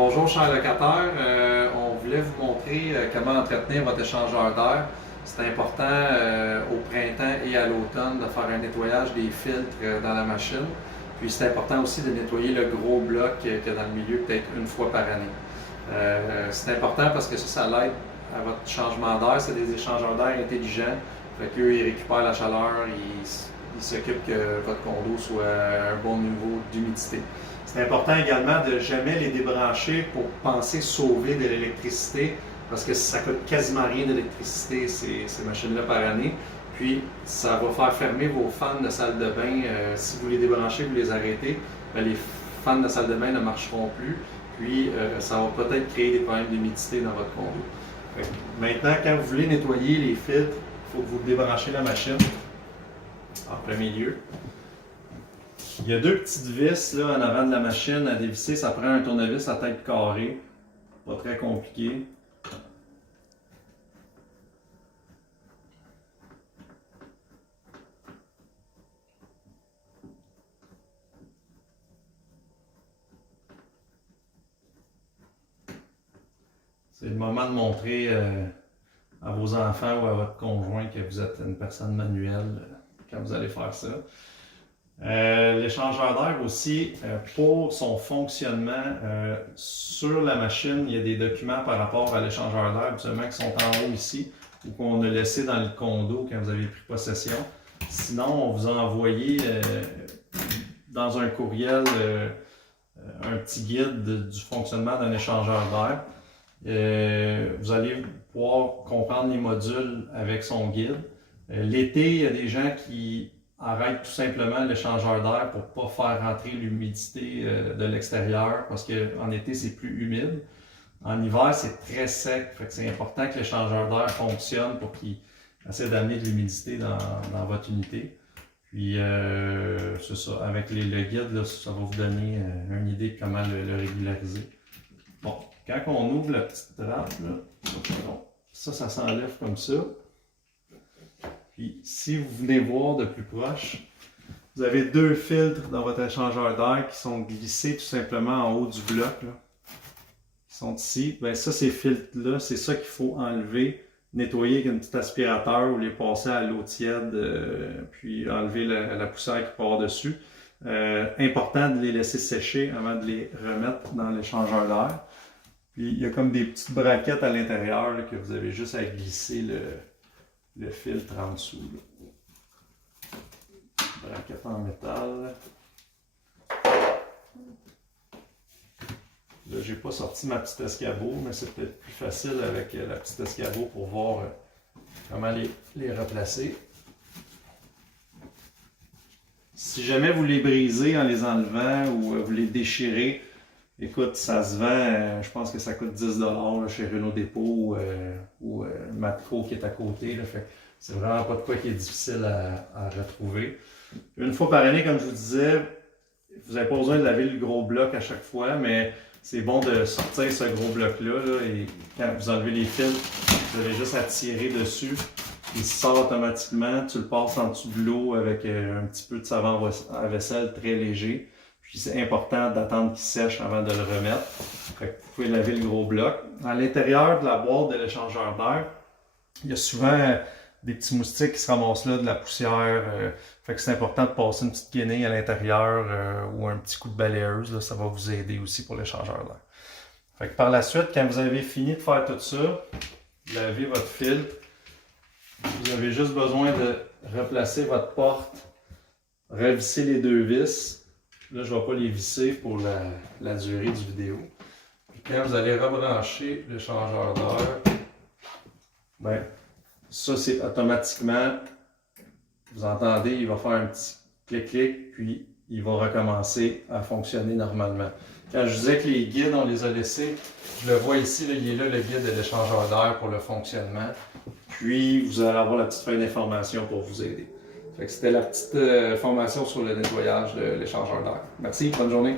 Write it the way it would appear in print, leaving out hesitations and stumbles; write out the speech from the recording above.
Bonjour chers locataires, on voulait vous montrer comment entretenir votre échangeur d'air. C'est important au printemps et à l'automne de faire un nettoyage des filtres dans la machine. Puis c'est important aussi de nettoyer le gros bloc qu'il y a dans le milieu peut-être une fois par année. C'est important parce que ça l'aide à votre changement d'air. C'est des échangeurs d'air intelligents. Fait qu'eux, ils récupèrent la chaleur, ils s'occupent que votre condo soit à un bon niveau d'humidité. C'est important également de ne jamais les débrancher pour penser sauver de l'électricité parce que ça coûte quasiment rien d'électricité ces machines-là par année. Puis ça va faire fermer vos fans de salle de bain. Si vous les débranchez, vous les arrêtez, bien, les fans de salle de bain ne marcheront plus. Puis ça va peut-être créer des problèmes d'humidité dans votre condo. Maintenant, quand vous voulez nettoyer les filtres, il faut que vous débranchez la machine en plein milieu. Il y a deux petites vis là, en avant de la machine à dévisser. Ça prend un tournevis à tête carrée. Pas très compliqué. C'est le moment de montrer à vos enfants ou à votre conjoint que vous êtes une personne manuelle quand vous allez faire ça. L'échangeur d'air aussi, pour son fonctionnement, sur la machine, il y a des documents par rapport à l'échangeur d'air, absolument qui sont en haut ici, ou qu'on a laissé dans le condo quand vous avez pris possession. Sinon, on vous a envoyé dans un courriel un petit guide du fonctionnement d'un échangeur d'air. Vous allez pouvoir comprendre les modules avec son guide. L'été, il y a des gens qui arrête tout simplement l'échangeur d'air pour ne pas faire rentrer l'humidité de l'extérieur parce qu'en été, c'est plus humide. En hiver, c'est très sec. C'est important que l'échangeur d'air fonctionne pour qu'il essaie d'amener de l'humidité dans votre unité. Puis, c'est ça. Avec le guide, là, ça va vous donner une idée de comment le régulariser. Bon, quand on ouvre la petite trappe, là, ça s'enlève comme ça. Puis, si vous venez voir de plus proche, vous avez deux filtres dans votre échangeur d'air qui sont glissés tout simplement en haut du bloc. Là. Ils sont ici. Bien, ça, ces filtres-là, c'est ça qu'il faut enlever, nettoyer avec un petit aspirateur ou les passer à l'eau tiède, puis enlever la poussière qui part dessus. Important de les laisser sécher avant de les remettre dans l'échangeur d'air. Puis, il y a comme des petites braquettes à l'intérieur que vous avez juste à glisser le filtre en dessous. Là. Braquette en métal. Là, j'ai pas sorti ma petite escabeau, mais c'est peut-être plus facile avec la petite escabeau pour voir comment les replacer. Si jamais vous les brisez en les enlevant ou vous les déchirez, écoute, ça se vend, je pense que ça coûte 10$ là, chez Renault Dépôt ou Matco qui est à côté. Là, fait c'est vraiment pas de quoi qui est difficile à retrouver. Une fois par année, comme je vous disais, vous n'avez pas besoin de laver le gros bloc à chaque fois, mais c'est bon de sortir ce gros bloc-là là, et quand vous enlevez les fils, vous avez juste à tirer dessus. Il sort automatiquement, tu le passes en dessous de l'eau avec un petit peu de savon à vaisselle très léger. Puis c'est important d'attendre qu'il sèche avant de le remettre. Fait que vous pouvez laver le gros bloc. À l'intérieur de la boîte de l'échangeur d'air, il y a souvent des petits moustiques qui se ramassent là, de la poussière. Fait que c'est important de passer une petite guenille à l'intérieur ou un petit coup de balayeuse. Là, ça va vous aider aussi pour l'échangeur d'air. Fait que par la suite, quand vous avez fini de faire tout ça, lavez votre filtre. Vous avez juste besoin de replacer votre porte, revisser les deux vis. Là, je ne vais pas les visser pour la durée du vidéo. Puis quand vous allez rebrancher l'échangeur d'air, ben, ça c'est automatiquement, vous entendez, il va faire un petit clic-clic, puis il va recommencer à fonctionner normalement. Quand je disais que les guides, on les a laissés, je le vois ici, là, il est là le guide de l'échangeur d'air pour le fonctionnement. Puis vous allez avoir la petite feuille d'information pour vous aider. C'était la petite formation sur le nettoyage de l'échangeur d'air. Merci, bonne journée.